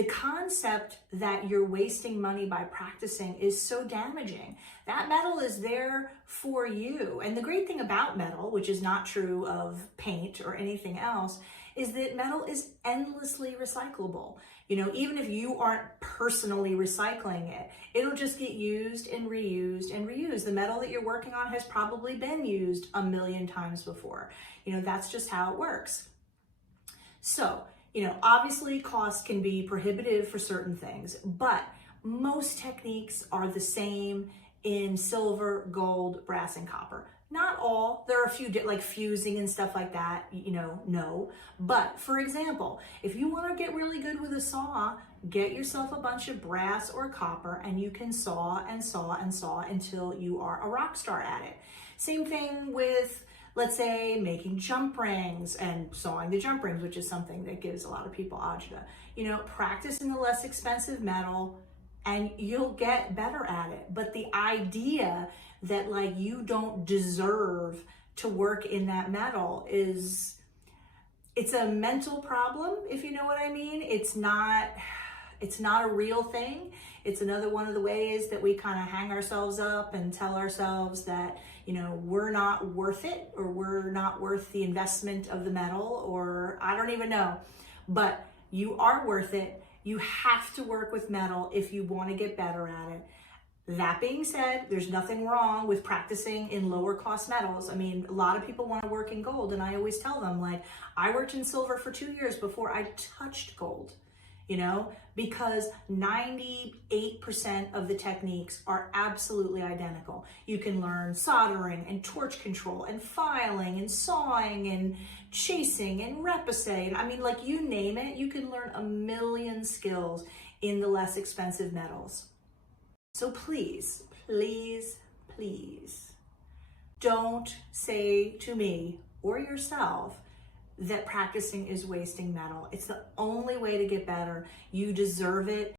The concept that you're wasting money by practicing is so damaging. That metal is there for you. And the great thing about metal, which is not true of paint or anything else, is that metal is endlessly recyclable. You know, even if you aren't personally recycling it, it'll just get used and reused and reused. The metal that you're working on has probably been used a million times before. You know, that's just how it works. So, you know, obviously cost can be prohibitive for certain things, but most techniques are the same in silver, gold, brass, and copper. Not all. There are a few, like fusing and stuff like that, you know, no. But for example, if you want to get really good with a saw, get yourself a bunch of brass or copper and you can saw and saw and saw until you are a rock star at it. Same thing with, let's say, making jump rings and sawing the jump rings, which is something that gives a lot of people agita. You know, practice in the less expensive metal and you'll get better at it. But the idea that like you don't deserve to work in that metal it's a mental problem, if you know what I mean. It's not a real thing. It's another one of the ways that we kind of hang ourselves up and tell ourselves that, you know, we're not worth it, or we're not worth the investment of the metal, or I don't even know. But you are worth it. You have to work with metal if you want to get better at it. That being said, there's nothing wrong with practicing in lower cost metals. I mean, a lot of people want to work in gold, and I always tell them, like, I worked in silver for 2 years before I touched gold, you know, because 98% of the techniques are absolutely identical. You can learn soldering and torch control and filing and sawing and chasing and repoussé. I mean, like, you name it, you can learn a million skills in the less expensive metals. So please, please, please don't say to me or yourself that practicing is wasting metal. It's the only way to get better. You deserve it.